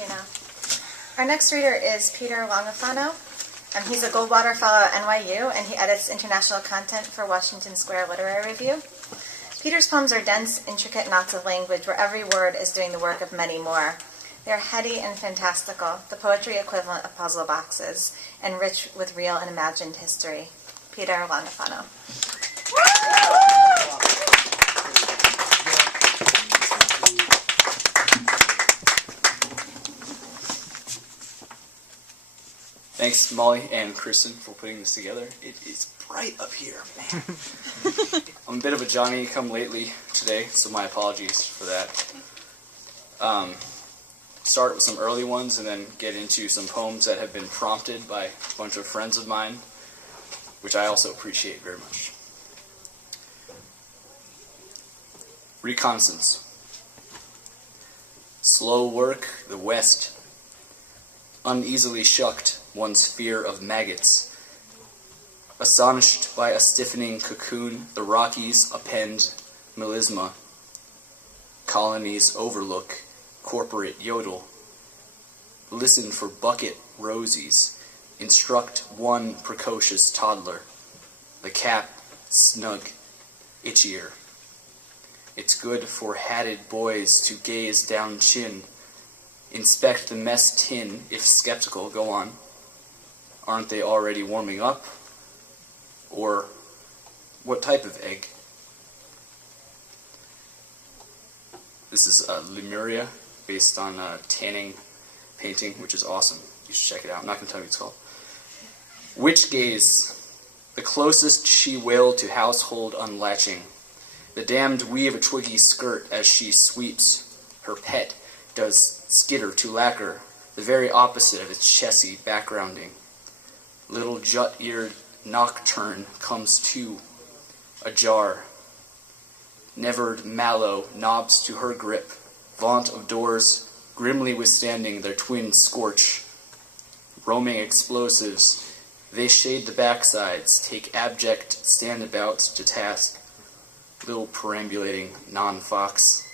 Gina. Our next reader is Peter Longofono. He's a Goldwater Fellow at NYU, and he edits international content for Washington Square Literary Review. Peter's poems are dense, intricate knots of language where every word is doing the work of many more. They are heady and fantastical, the poetry equivalent of puzzle boxes, and rich with real and imagined history. Peter Longofono. Thanks, Molly and Kristen, for putting this together. It is bright up here, man. I'm a bit of a Johnny-come-lately today, so my apologies for that. Start with some early ones and then get into some poems that have been prompted by a bunch of friends of mine, which I also appreciate very much. Reconnaissance. Slow work, the West. Uneasily shucked, one's fear of maggots. Astonished by a stiffening cocoon, the Rockies append melisma. Colonies overlook, corporate yodel. Listen for bucket rosies. Instruct one precocious toddler. The cap snug, itchier. It's good for hatted boys to gaze down chin. Inspect the mess tin, if skeptical, go on. Aren't they already warming up? Or what type of egg? This is Lemuria, based on tanning painting, which is awesome. You should check it out. I'm not going to tell you what it's called. Witch gaze, the closest she will to household unlatching. The damned weave a twiggy skirt as she sweeps. Her pet does skitter to lacquer, the very opposite of its chessy backgrounding. Little jut-eared nocturne comes to, ajar. Nevered mallow knobs to her grip, vaunt of doors, grimly withstanding their twin scorch. Roaming explosives, they shade the backsides, take abject standabouts to task. Little perambulating non-fox.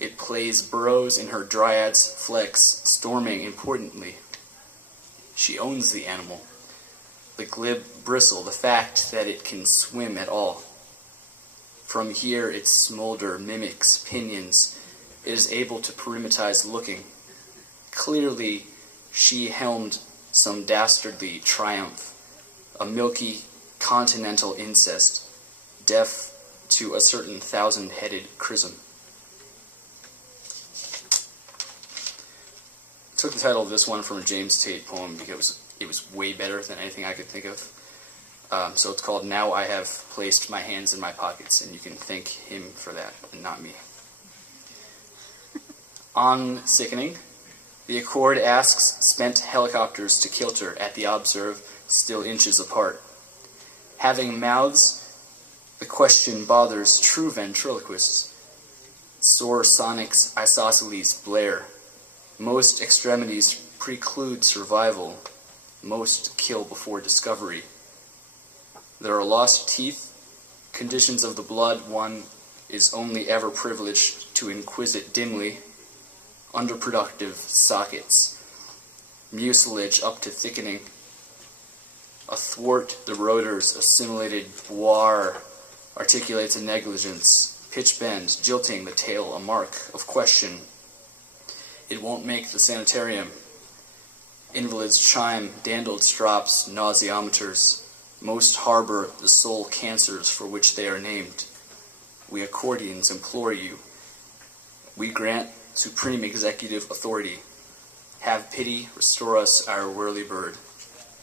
It plays burrows in her dryad's flex, storming importantly. She owns the animal. The glib bristle, the fact that it can swim at all. From here its smolder mimics pinions. It is able to perimeterize looking. Clearly she helmed some dastardly triumph, a milky continental incest, deaf to a certain thousand-headed chrism. I took the title of this one from a James Tate poem because it was way better than anything I could think of. So it's called Now I Have Placed My Hands in My Pockets, and you can thank him for that, and not me. On sickening, the Accord asks spent helicopters to kilter at the Observe, still inches apart. Having mouths, the question bothers true ventriloquists. Sore sonics isosceles blare. Most extremities preclude survival. Most kill before discovery. There are lost teeth, conditions of the blood one is only ever privileged to inquisit dimly, underproductive sockets, mucilage up to thickening. Athwart the rotor's assimilated boire articulates a negligence, pitch bend, jilting the tail a mark of question. It won't make the sanitarium. Invalids chime, dandled strops, nauseometers. Most harbor the soul cancers for which they are named. We accordions implore you. We grant supreme executive authority. Have pity, restore us our whirlybird.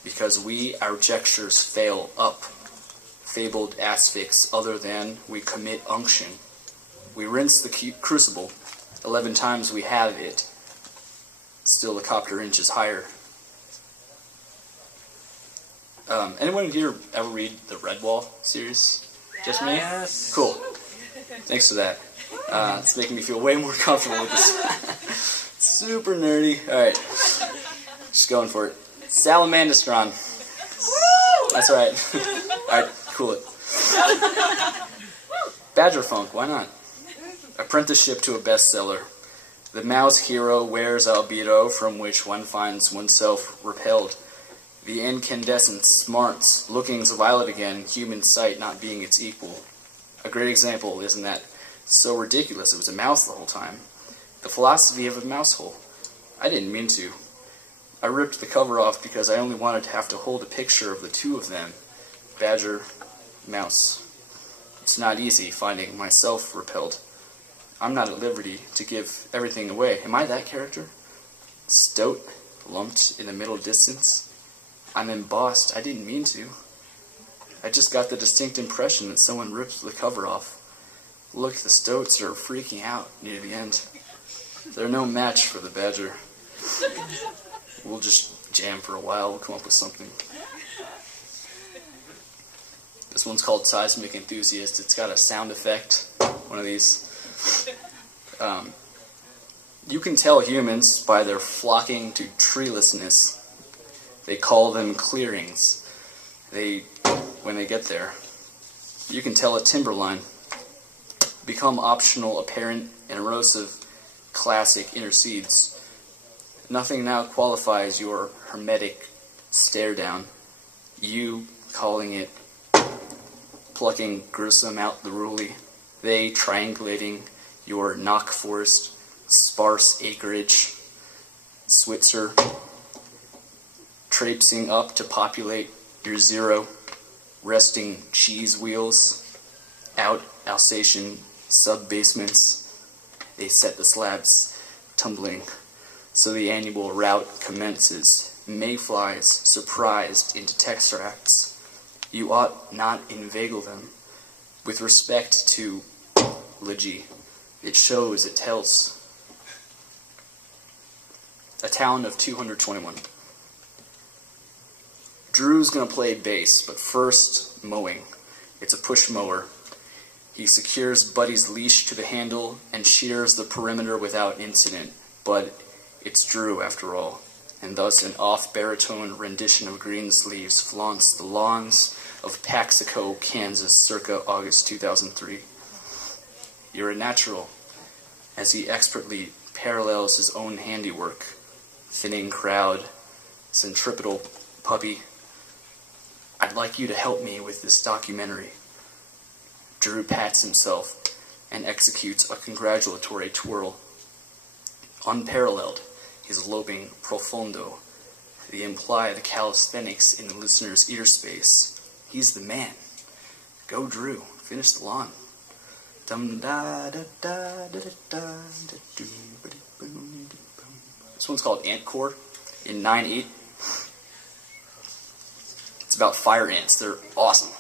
Because we, our gestures fail up. Fabled asphyx other than we commit unction. We rinse the crucible. 11 times we have it. Still the copter inches higher. Anyone here ever read the Redwall series? Just me? Yes. Cool. Thanks for that. It's making me feel way more comfortable with this. Super nerdy. Alright. Just going for it. Salamandastron. That's right. Alright, cool it. Badger Funk, why not? Apprenticeship to a bestseller. The mouse hero wears albedo from which one finds oneself repelled. The incandescent smarts, looking's violet again, human sight not being its equal. A great example, isn't that? So ridiculous, it was a mouse the whole time. The philosophy of a mouse hole. I didn't mean to. I ripped the cover off because I only wanted to have to hold a picture of the two of them. Badger, mouse. It's not easy finding myself repelled. I'm not at liberty to give everything away. Am I that character? Stoat, lumped in the middle distance. I'm embossed. I didn't mean to. I just got the distinct impression that someone ripped the cover off. Look, the stoats are freaking out near the end. They're no match for the badger. We'll just jam for a while. We'll come up with something. This one's called Seismic Enthusiast. It's got a sound effect. One of these. You can tell humans by their flocking to treelessness. They call them clearings. When they get there. You can tell a timberline. Become optional, apparent, and erosive, classic intercedes. Nothing now qualifies your hermetic stare down. You calling it plucking gruesome out the ruly. They triangulating your knock forest, sparse acreage, Switzer, traipsing up to populate your zero, resting cheese wheels, out Alsatian sub-basements. They set the slabs tumbling, so the annual route commences. Mayflies surprised into textracts. You ought not inveigle them. With respect to Ligi, it shows, it tells. A town of 221. Drew's gonna play bass, but first, mowing. It's a push mower. He secures Buddy's leash to the handle and shears the perimeter without incident, but it's Drew after all, and thus an off-baritone rendition of Greensleeves flaunts the lawns of Paxico, Kansas, circa August 2003. You're a natural, as he expertly parallels his own handiwork. Thinning crowd, centripetal puppy. I'd like you to help me with this documentary. Drew pats himself and executes a congratulatory twirl. Unparalleled, his loping profundo, the implied calisthenics in the listener's ear space. He's the man. Go, Drew. Finish the lawn. This one's called Ant Core in 9/8. It's about fire ants. They're awesome.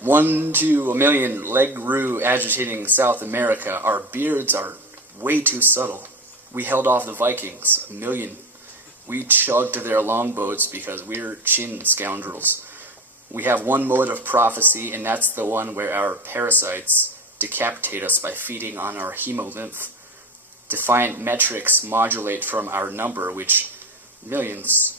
1 to 1,000,000 leg-roo agitating South America. Our beards are way too subtle. We held off the Vikings, 1,000,000. We chugged their longboats because we're chin scoundrels. We have one mode of prophecy, and that's the one where our parasites decapitate us by feeding on our hemolymph. Defiant metrics modulate from our number, which millions,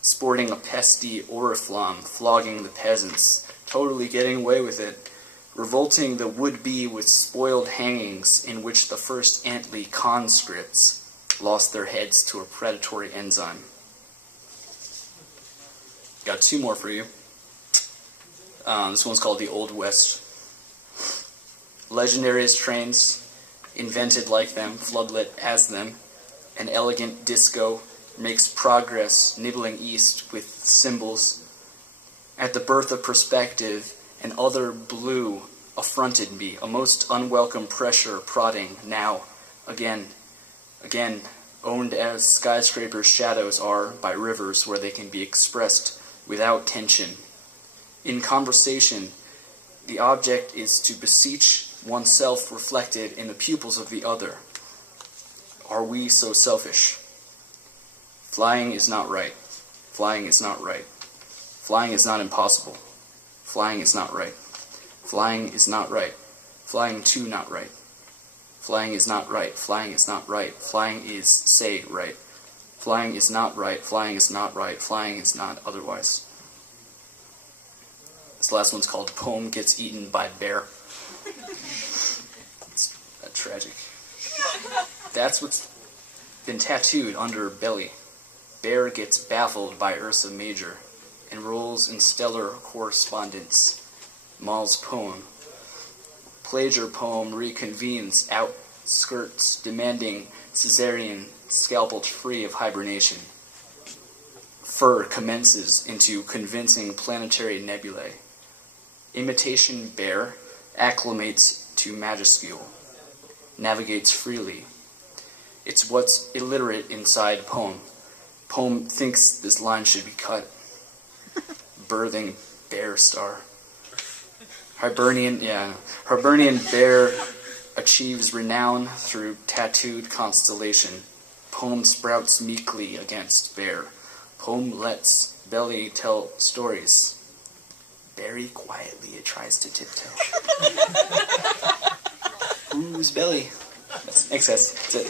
sporting a pesty oriflamme, flogging the peasants, totally getting away with it, revolting the would-be with spoiled hangings in which the first antly conscripts lost their heads to a predatory enzyme. Got 2 more for you. This one's called the Old West. Legendary as trains, invented like them, floodlit as them, an elegant disco makes progress nibbling east with symbols. At the birth of perspective, an other blue affronted me, a most unwelcome pressure prodding now, again, owned as skyscrapers' shadows are by rivers where they can be expressed without tension. In conversation, the object is to beseech oneself reflected in the pupils of the other. Are we so selfish? Flying is not right. Flying is not right. Flying is not impossible. Flying is not right. Flying is not right. Flying too not right. Flying is not right. Flying is not right. Flying is, say, right. Flying is not right. Flying is not right. Flying is not otherwise. This last one's called Poem Gets Eaten by Bear. It's tragic. That's what's been tattooed under her belly. Bear gets baffled by Ursa Major, enrolls in stellar correspondence. Mal's poem. Plagiar poem reconvenes outskirts, demanding Caesarean scalpel free of hibernation. Fur commences into convincing planetary nebulae. Imitation bear acclimates to majuscule, navigates freely. It's what's illiterate inside poem. Poem thinks this line should be cut. Birthing bear star. Hibernian bear achieves renown through tattooed constellation. Poem sprouts meekly against bear. Poem lets belly tell stories. Very quietly it tries to tiptoe. Who's belly? That's excess. That's it.